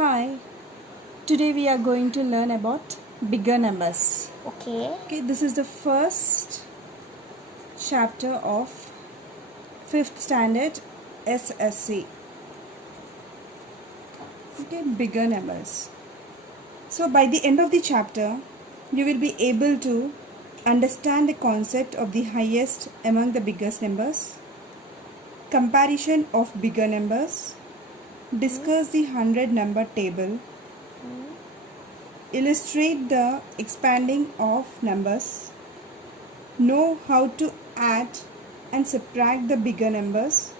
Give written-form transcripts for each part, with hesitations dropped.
Hi, today we are going to learn about bigger numbers. Okay. This is the first chapter of 5th standard SSC. Bigger numbers. So by the end of the chapter, you will be able to understand the concept of the highest among the biggest numbers, comparison of bigger numbers, discuss the 100 number table, illustrate the expanding of numbers, know how to add and subtract the bigger numbers,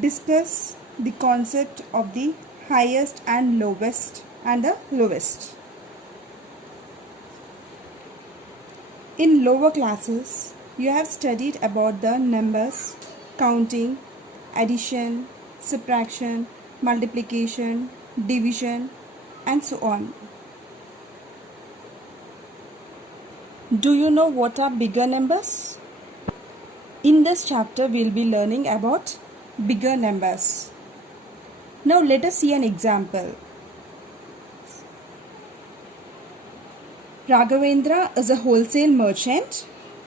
discuss the concept of the highest and lowest and the lowest. In lower classes, you have studied about the numbers, counting, addition, subtraction, multiplication, division, and so on. Do you know what are bigger numbers? In this chapter, we will be learning about bigger numbers. Now let us see an example. Raghavendra is a wholesale merchant.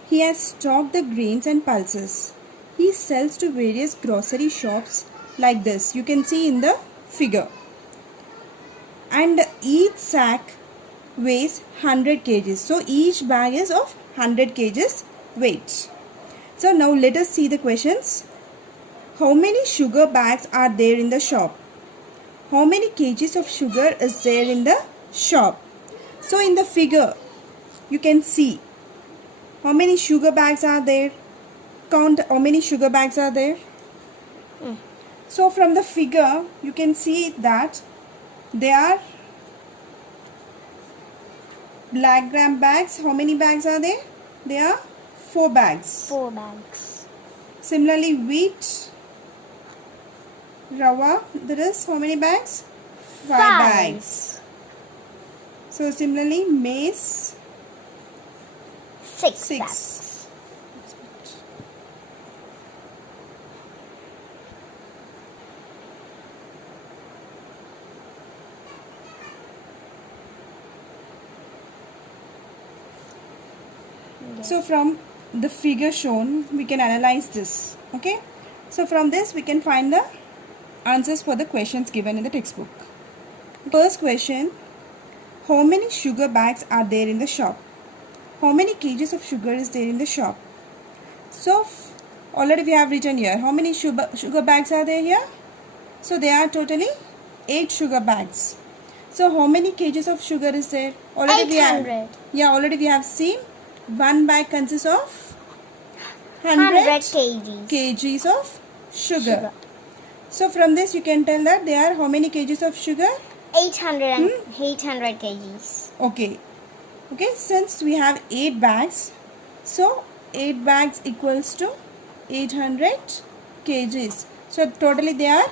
He has stocked the grains and pulses. He sells to various grocery shops like this. You can see in the figure. And each sack weighs 100 kgs. So each bag is of 100 kgs weight. So now let us see the questions. How many sugar bags are there in the shop? How many kgs of sugar is there in the shop? So in the figure, you can see how many sugar bags are there. Count how many sugar bags are there. So from the figure, you can see that there are black gram bags. How many bags are there? There are 4 bags. 4 bags. Similarly, wheat, rava, there is how many bags? 5 bags. So similarly, maize, 6 bags. So from the figure shown, we can analyze this. Okay. So from this, we can find the answers for the questions given in the textbook. First question, how many sugar bags are there in the shop? How many kgs of sugar is there in the shop? So already we have written here. How many sugar bags are there here? So there are totally 8 sugar bags. So how many kgs of sugar is there? Already 800. Already we have seen. One bag consists of 100 kgs. kgs of sugar. So from this you can tell that there are how many kgs of sugar? 800 kgs. Okay. Since we have 8 bags, so 8 bags equals to 800 kgs. So totally there are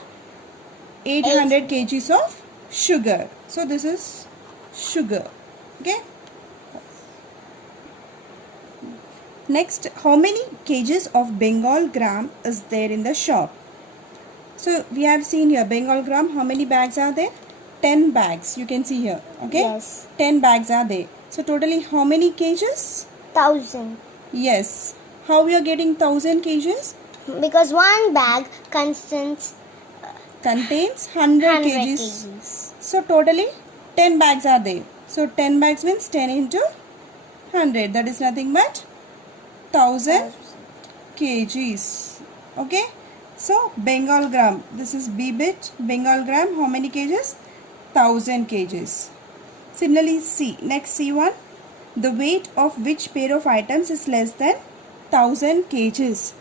800 kgs of sugar. So this is sugar. Okay. Next, how many kgs of Bengal gram is there in the shop? So we have seen here Bengal gram. How many bags are there? 10 bags. You can see here. Okay. Yes. 10 bags are there. So totally how many kgs? 1000. Yes. How we are getting 1000 kgs? Because one bag contains 100 kgs. So totally 10 bags are there. So 10 bags means 10 into 100. That is nothing but 1000 kgs. Okay. So Bengal gram. This is B bit. Bengal gram. How many kgs? 1000 kgs. Similarly, C. Next C1. The weight of which pair of items is less than 1000 kgs.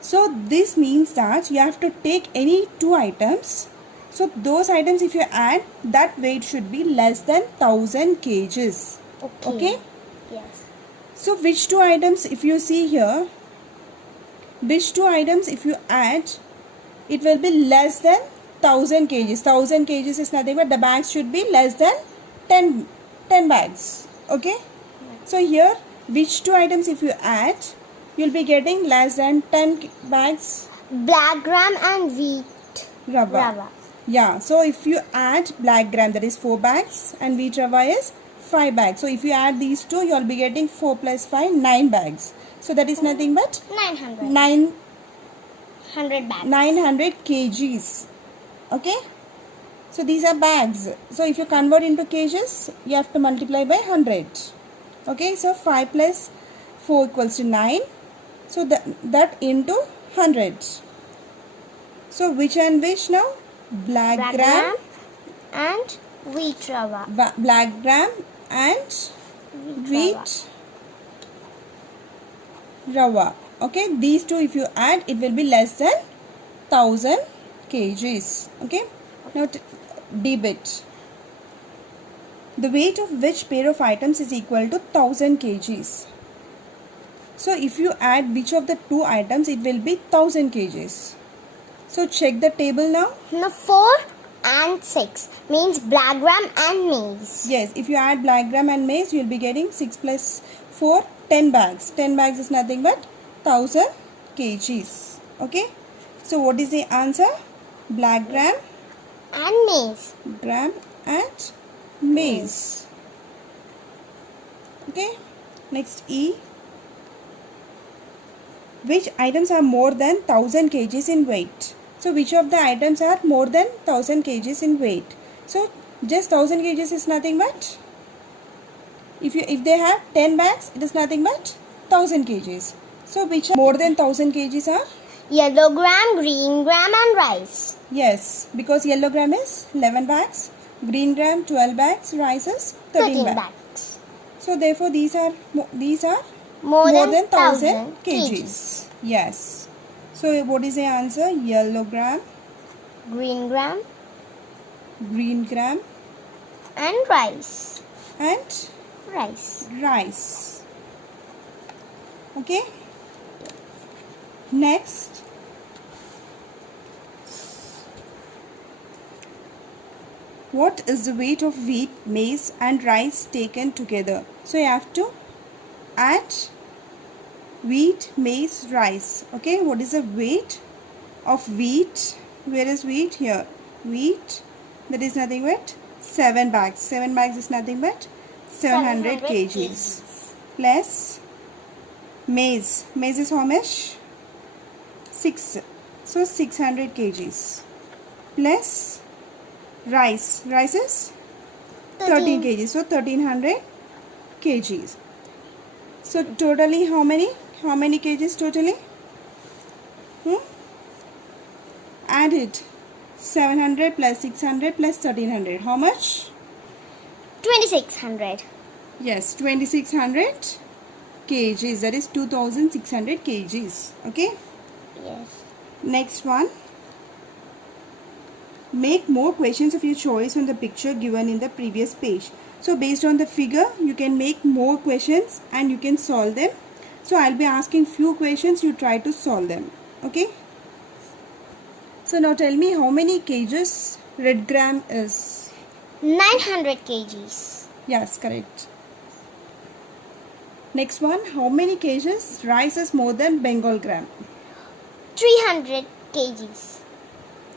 So this means that you have to take any 2 items. So those items if you add, that weight should be less than 1000 kgs. Okay? Yes. So which 2 items if you see here, which 2 items if you add, it will be less than 1000 kgs. 1000 kgs is nothing but the bags should be less than 10 bags. Okay? So here which 2 items if you add, you will be getting less than 10 bags? Black gram and wheat Rava. rava. Yeah, so if you add black gram, that is 4 bags, and wheat rava is 5 bags. So if you add these two, you will be getting 4 plus 5, 9 bags. So that is nothing but 900. 900 bags. 900 kgs. Okay. So these are bags. So if you convert into kgs, you have to multiply by 100. Okay. So 5 plus 4 equals to 9. So that into 100. So which and which now? Black gram and wheat rava. Black gram and wheat rava. Okay, these two if you add, it will be less than 1000 kgs. Okay, now debit. The weight of which pair of items is equal to 1000 kgs? So if you add which of the two items, it will be 1000 kgs. So check the table now. Now 4 and 6 means black gram and maize. Yes, if you add black gram and maize, you will be getting 6 plus 4, 10 bags. 10 bags is nothing but 1000 kgs. Okay. So what is the answer? Black gram and maize. Gram and maize. Okay. Next E. Which items are more than 1000 kgs in weight? So which of the items are more than 1000 kgs in weight? So just 1000 kgs is nothing but, if they have 10 bags, it is nothing but 1000 kgs. So which are more than 1000 kgs are? Yellow gram, green gram and rice. Yes, because yellow gram is 11 bags, green gram 12 bags, rice is 13 bags. So therefore these are more than 1000 kgs. Yes. So what is the answer? Yellow gram, green gram and rice. Rice. Okay. Next. What is the weight of wheat, maize and rice taken together? So you have to add wheat, maize, rice. Okay, what is the weight of wheat? Where is wheat? Here. Wheat, that is nothing but 7 bags. 7 bags is nothing but 700 kgs. Plus maize. Maize is how much? 6. So 600 kgs. Plus rice. Rice is 13 kgs. So 1300 kgs. So totally how many? How many kgs totally? Add it. 700 plus 600 plus 1300. How much? 2600. Yes, 2600 kgs. That is 2600 kgs. Okay. Yes. Next one. Make more questions of your choice on the picture given in the previous page. So based on the figure, you can make more questions and you can solve them. So I'll be asking few questions, you try to solve them. Okay. So now tell me how many kgs red gram is? 900 kgs. Yes, correct. Next one, how many kgs rice is more than Bengal gram? 300 kgs.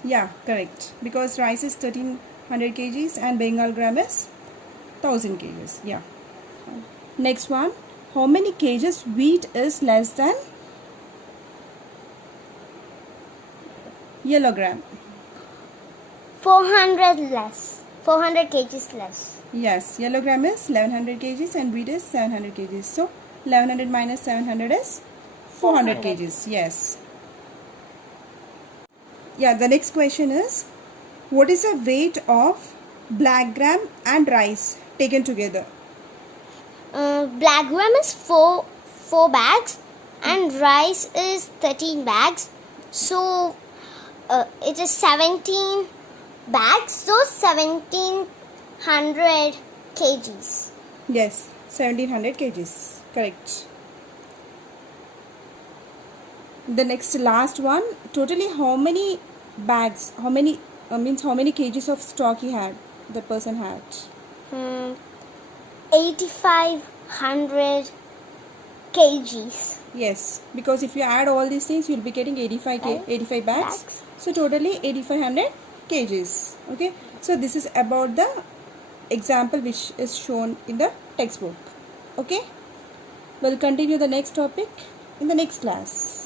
Yeah, correct. Because rice is 1300 kgs and Bengal gram is 1000 kgs. Yeah. Next one, how many kgs wheat is less than yellow gram? 400 less. 400 kgs less. Yes, yellow gram is 1100 kgs and wheat is 700 kgs. So 1100 minus 700 is 400 kgs. Yes. Yeah, the next question is, what is the weight of black gram and rice taken together? Black gram is 4 bags and rice is 13 bags. So it is 17 bags. So 1700 kgs. Yes, 1700 kgs. Correct. The next last one, totally how many bags, how many kgs of stock he had, the person had? 8500 kgs. Yes, because if you add all these things, you'll be getting 85 bags. So totally 8500 kgs. Okay, so this is about the example which is shown in the textbook. Okay, we'll continue the next topic in the next class.